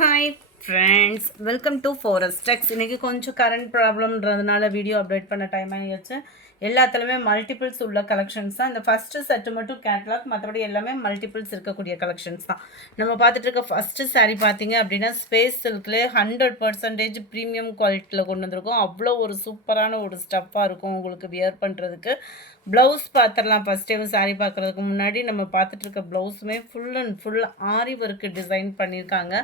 Hi friends, welcome to forest tex. இன்றைக்கி கொஞ்சம் current ப்ராப்ளம்ன்றதுனால வீடியோ அப்டேட் பண்ண டைம் ஆகிடுச்சு. எல்லாத்துலேயுமே மல்டிபிள்ஸ் உள்ள கலெக்ஷன்ஸ் தான். இந்த ஃபஸ்ட்டு செட்டு மட்டும் கேட்லாக், மற்றபடி எல்லாமே மல்டிபிள்ஸ் இருக்கக்கூடிய கலெக்ஷன்ஸ் தான். நம்ம பார்த்துட்டு இருக்க ஃபஸ்ட்டு சாரீ பார்த்தீங்க அப்படின்னா ஸ்பேஸ் சில்க்லேயே 100% ப்ரீமியம் குவாலிட்டியில் கொண்டு வந்திருக்கோம். அவ்வளோ ஒரு சூப்பரான ஒரு ஸ்டஃப்பாக இருக்கும் உங்களுக்கு வியர் பண்ணுறதுக்கு. ப்ளவுஸ் பார்த்துடலாம். ஃபஸ்ட் டைம் சாரீ பார்க்குறதுக்கு முன்னாடி நம்ம பார்த்துட்டு இருக்க ப்ளவுஸுமே full and full aari work design பண்ணியிருக்காங்க.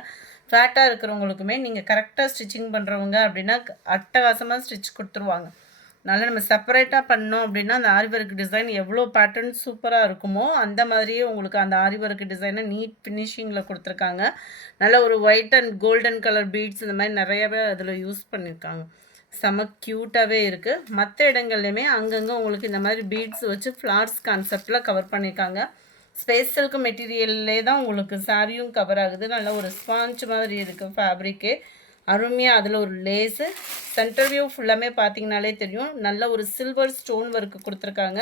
ஃப்ளாட்டாக இருக்கிறவங்களுக்குமே நீங்கள் கரெக்டாக ஸ்டிச்சிங் பண்ணுறவங்க அப்படின்னா அட்டகாசமாக ஸ்டிச் கொடுத்துருவாங்க. அதனால் நம்ம செப்பரேட்டாக பண்ணோம் அப்படின்னா அந்த ஆரி ஒர்க் டிசைன் எவ்வளோ பேட்டர்ன் சூப்பராக இருக்குமோ அந்த மாதிரியே உங்களுக்கு அந்த ஆரி ஒர்க் டிசைனை நீட் ஃபினிஷிங்கில் கொடுத்துருக்காங்க. நல்ல ஒரு white and golden colour beads இந்த மாதிரி நிறையவே அதில் யூஸ் பண்ணியிருக்காங்க. செம க்யூட்டாகவே இருக்குது. மற்ற இடங்கள்லையுமே அங்கங்கே உங்களுக்கு இந்த மாதிரி பீட்ஸ் வச்சு ஃப்ளார்ஸ் கான்செப்டில் கவர் பண்ணியிருக்காங்க. ஸ்பேஸ் சில்க் மெட்டீரியல்லே தான் உங்களுக்கு சாரியும் கவர் ஆகுது. நல்ல ஒரு ஸ்பாஞ்ச் மாதிரி இருக்குது ஃபேப்ரிக்கு. அருமையாக அதில் ஒரு லேஸு சென்டர் வியூ ஃபுல்லாமே பார்த்தீங்கனாலே தெரியும். நல்ல ஒரு சில்வர் ஸ்டோன் ஒர்க்கு கொடுத்துருக்காங்க.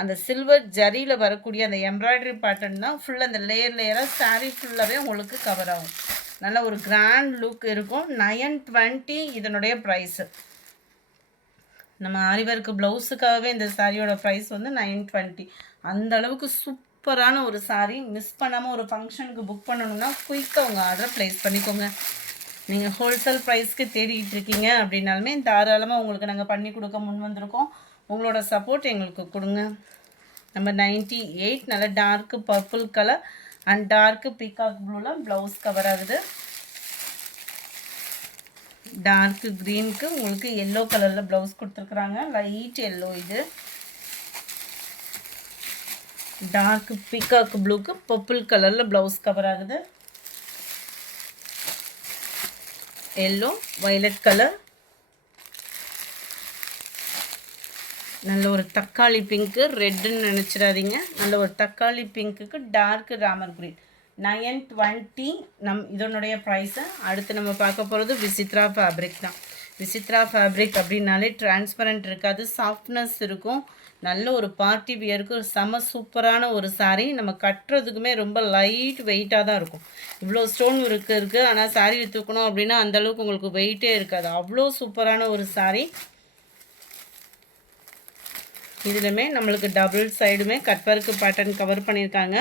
அந்த சில்வர் ஜரியில் வரக்கூடிய அந்த எம்ப்ராய்டரி பேட்டர்ன் தான் ஃபுல்லாக அந்த லேயராக சாரீ ஃபுல்லாகவே உங்களுக்கு கவர் ஆகும். நல்ல ஒரு கிராண்ட் லுக் இருக்கும். 920 இதனுடைய ப்ரைஸு. நம்ம ஆரி ஒர்க் ப்ளவுஸுக்காகவே இந்த சாரியோட ப்ரைஸ் வந்து 920. அந்த அளவுக்கு சூப்பரான ஒரு சாரீ. மிஸ் பண்ணாமல் ஒரு ஃபங்க்ஷனுக்கு புக் பண்ணணும்னா குயிக்காக உங்கள் ஆர்டரை ப்ளேஸ் பண்ணிக்கோங்க. நீங்கள் ஹோல்சேல் ப்ரைஸ்க்கு தேடிக்கிட்டு இருக்கீங்க அப்படின்னாலுமே தாராளமாக உங்களுக்கு நாங்கள் பண்ணி கொடுக்க முன் வந்திருக்கோம். உங்களோட சப்போர்ட் எங்களுக்கு கொடுங்க. நம்பர் 98 நல்ல dark purple colour and dark peacock ப்ளூவில் ப்ளவுஸ் கவர் ஆகுது. டார்க்கு க்ரீனுக்கு உங்களுக்கு எல்லோ கலரில் ப்ளவுஸ் கொடுத்துருக்குறாங்க. Light yellow. இது டார்க் பீகாக் ப்ளூக்கு பர்பிள் கலரில் ப்ளவுஸ் கவர் ஆகுது. Yellow violet colour. நல்ல ஒரு தக்காளி பிங்க்கு, ரெட்டுன்னு நினச்சிடாதீங்க. நல்ல ஒரு தக்காளி பிங்க்குக்கு டார்க்கு ராமர் க்ரீன். 920 இதனுடைய ப்ரைஸு. அடுத்து நம்ம பார்க்க போகிறது விசித்ரா ஃபேப்ரிக் தான். விசித்ரா ஃபேப்ரிக் அப்படின்னாலே டிரான்ஸ்பரண்ட் இருக்காது, சாஃப்ட்னஸ் இருக்கும். நல்ல ஒரு பார்ட்டி வியருக்கு ஒரு செம சூப்பரான ஒரு சாரீ. நம்ம கட்டுறதுக்குமே ரொம்ப லைட் வெயிட்டாக தான் இருக்கும். இவ்வளோ ஸ்டோன் இருக்குது. ஆனால் சாரீ தூக்கணும் அப்படின்னா அந்தளவுக்கு உங்களுக்கு வெயிட்டே இருக்காது. அவ்வளோ சூப்பரான ஒரு சாரீ. இதுலையுமே நம்மளுக்கு டபுள் சைடுமே கட் ஒர்க்கு பேட்டர்ன் கவர் பண்ணியிருக்காங்க.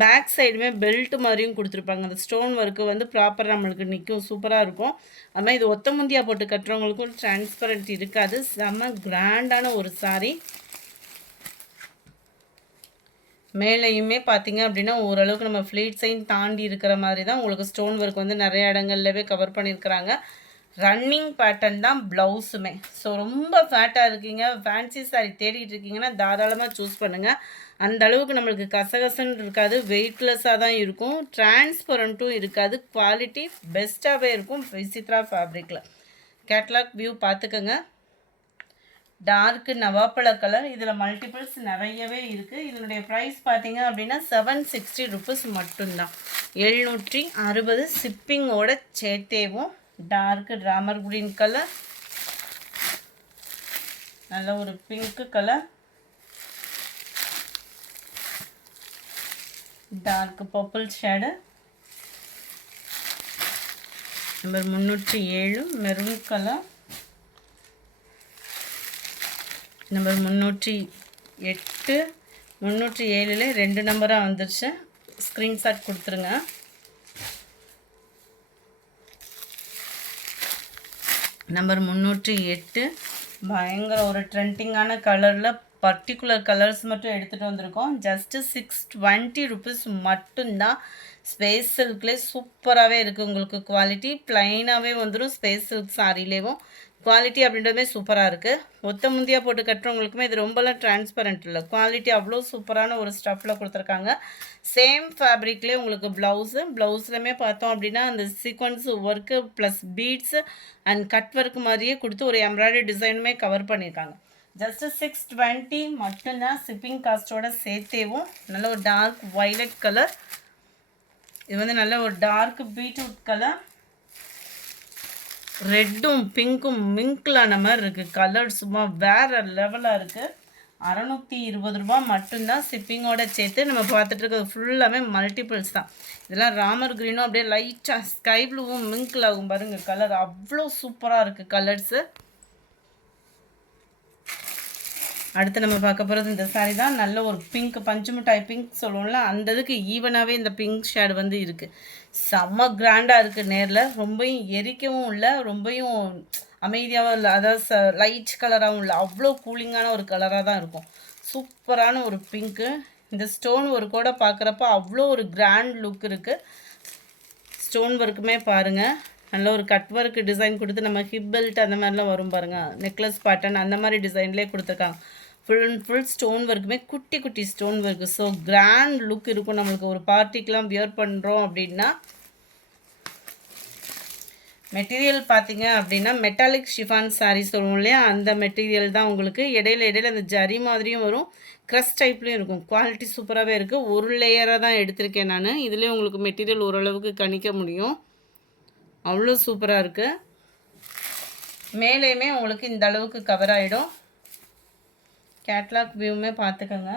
பேக் சைடுமே பெல்ட் மாதிரியும் கொடுத்துருப்பாங்க. அந்த ஸ்டோன் ஒர்க்கு வந்து ப்ராப்பராக நம்மளுக்கு நிற்கும், சூப்பராக இருக்கும். அதுமாதிரி இது ஒத்த முந்தியா போட்டு கட்டுறவங்களுக்கும் டிரான்ஸ்பரண்ட் இருக்காது. செம்ம கிராண்டான ஒரு சாரீ. மேலேயுமே பார்த்தீங்க அப்படின்னா ஓரளவுக்கு நம்ம ஃப்ளீட் சைன் தாண்டி இருக்கிற மாதிரி தான் உங்களுக்கு ஸ்டோன் ஒர்க் வந்து நிறைய இடங்கள்லவே கவர் பண்ணியிருக்கிறாங்க. ரன்னிங் பேட்டர்ன் தான் ப்ளவுஸுமே. ஸோ ரொம்ப ஃபேட்டாக இருக்கீங்க, ஃபேன்சி சாரீ தேடிட்டு இருக்கீங்கன்னா தாராளமாக சூஸ் பண்ணுங்கள். அந்த அளவுக்கு நம்மளுக்கு கசகசன்னு இருக்காது, வெயிட்லெஸ்ஸாக தான் இருக்கும், டிரான்ஸ்பரண்ட்டும் இருக்காது, குவாலிட்டி பெஸ்ட்டாகவே இருக்கும் விசித்ரா ஃபேப்ரிக்கில். கேட்லாக் வியூ பார்த்துக்கோங்க. டார்க்கு நவாப்பழ கலர். இதில் மல்டிபிள்ஸ் நிறையவே இருக்குது. இதனுடைய ப்ரைஸ் பார்த்தீங்க அப்படின்னா 760 ருபீஸ் மட்டும்தான். 760 ஷிப்பிங்கோட சேர்த்தேவும். டார்க்கு ராமர் க்ரீன் கலர், நல்ல ஒரு pink colour, dark purple shade. Number 307 maroon colour. Number 308 307 2 நம்பராக வந்துருச்சு. ஸ்க்ரீன்ஷாட் கொடுத்துருங்க. நம்பர் 308 பயங்கர ஒரு ட்ரெண்டிங்கான கலரில் பர்டிகுலர் கலர்ஸ் மட்டும் எடுத்துகிட்டு வந்திருக்கோம். ஜஸ்ட்டு 620 ருபீஸ் மட்டும்தான். ஸ்பேஸ் சில்க்லேயே சூப்பராகவே இருக்குது. உங்களுக்கு குவாலிட்டி ப்ளைனாகவே வந்துடும். ஸ்பேஸ் சில்க் சாரிலேயும் குவாலிட்டி அப்படின்றதுமே சூப்பராக இருக்குது. ஒத்த முந்தியாக போட்டு கட்டுறவங்களுக்குமே இது ரொம்பலாம் டிரான்ஸ்பரண்ட் இல்லை, குவாலிட்டி அவ்வளோ சூப்பரான ஒரு ஸ்டஃப்பில் கொடுத்துருக்காங்க. சேம் ஃபேப்ரிக்லேயே உங்களுக்கு ப்ளவுஸ்லையுமே பார்த்தோம் அப்படின்னா அந்த sequence work plus beads and cut work மாதிரியே கொடுத்து ஒரு எம்ப்ராய்டரி டிசைனுமே கவர் பண்ணியிருக்காங்க. ஜஸ்ட்டு 620 மட்டும்தான் ஷிப்பிங் காஸ்ட்டோட சேர்த்தேவும். நல்ல ஒரு டார்க் வயலட் கலர். இது வந்து நல்ல ஒரு டார்க் பீட்ரூட் கலர். ரெட்டும் பிங்க்கும் மிங்கிளான மாதிரி இருக்குது. கலர் சும்மா வேறு லெவலாக இருக்குது. 620 மட்டும்தான் ஷிப்பிங்கோட சேர்த்து. நம்ம பார்த்துட்டு இருக்கிறது ஃபுல்லாமே மல்டிபிள்ஸ் தான். இதெல்லாம் ராமர் க்ரீனும் அப்படியே லைட்டாக ஸ்கை ப்ளூவும் மிங்கிள் ஆகும் பாருங்கள். கலர் அவ்வளோ சூப்பராக இருக்குது கலர்ஸு. அடுத்து நம்ம பார்க்க போகிறது இந்த சாரீ தான். நல்ல ஒரு பிங்க், பஞ்சு மிட்டாய் பிங்க் சொல்லுவோம்ல, அந்த இதுக்கு ஈவனாகவே இந்த பிங்க் ஷேடு வந்து இருக்குது. செம்ம கிராண்டாக இருக்குது நேரில். ரொம்பவும் எரிக்கவும் இல்லை, ரொம்பவும் அமைதியாகவும் இல்லை, அதாவது லைட் கலராகவும் இல்லை, அவ்வளோ கூலிங்கான ஒரு கலராக தான் இருக்கும். சூப்பரான ஒரு பிங்க்கு. இந்த ஸ்டோன் ஒர்க் கூட பார்க்குறப்ப அவ்வளோ ஒரு கிராண்ட் லுக் இருக்குது. ஸ்டோன் ஒர்க்குமே பாருங்கள், நல்ல ஒரு கட் ஒர்க் டிசைன் கொடுத்து நம்ம ஹிப் பெல்ட் அந்த மாதிரிலாம் வரும் பாருங்கள், நெக்லஸ் பேட்டர்ன் அந்த மாதிரி டிசைன்லேயே கொடுத்துருக்காங்க. ஃபுல் அண்ட் ஃபுல் ஸ்டோன் ஒர்க்குமே குட்டி குட்டி stone work. So grand look இருக்கும். நம்மளுக்கு ஒரு பார்ட்டிக்கெலாம் வியர் பண்ணுறோம் அப்படின்னா. மெட்டீரியல் பார்த்தீங்க அப்படின்னா மெட்டாலிக் ஷிஃபான் சாரீ சொல்லுவோம் இல்லையா, அந்த மெட்டீரியல் தான் உங்களுக்கு. இடையில இடையில அந்த ஜரி மாதிரியும் வரும், க்ரஷ் டைப்லேயும் இருக்கும். குவாலிட்டி சூப்பராகவே இருக்குது. ஒரு லேயராக தான் எடுத்திருக்கேன் நான். இதுலேயும் உங்களுக்கு மெட்டீரியல் ஓரளவுக்கு கணிக்க முடியும். அவ்வளோ சூப்பராக இருக்குது. மேலேயுமே உங்களுக்கு இந்த அளவுக்கு கவர் ஆகிடும். கேட்லாக் வியூவுமே பார்த்துக்கோங்க.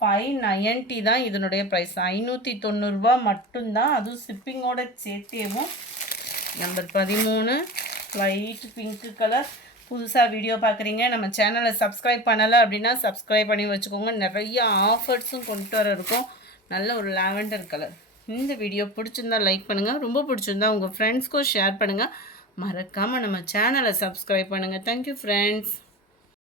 590 தான் இதனுடைய ப்ரைஸ். 590 மட்டும்தான், அதுவும் ஷிப்பிங்கோட சேர்த்தேவும். Number 13 light pink colour. புதுசாக வீடியோ பார்க்குறீங்க, நம்ம சேனலை சப்ஸ்கிரைப் பண்ணலை அப்படின்னா சப்ஸ்கிரைப் பண்ணி வச்சுக்கோங்க. நிறைய ஆஃபர்ஸும் கொண்டு வர இருக்கும். நல்ல ஒரு லாவெண்டர் கலர். இந்த வீடியோ பிடிச்சிருந்தா லைக் பண்ணுங்கள், ரொம்ப பிடிச்சிருந்தா உங்கள் ஃப்ரெண்ட்ஸ்க்கும் ஷேர் பண்ணுங்கள். மறக்காமல் நம்ம சேனலை சப்ஸ்கிரைப் பண்ணுங்கள். Thank you friends.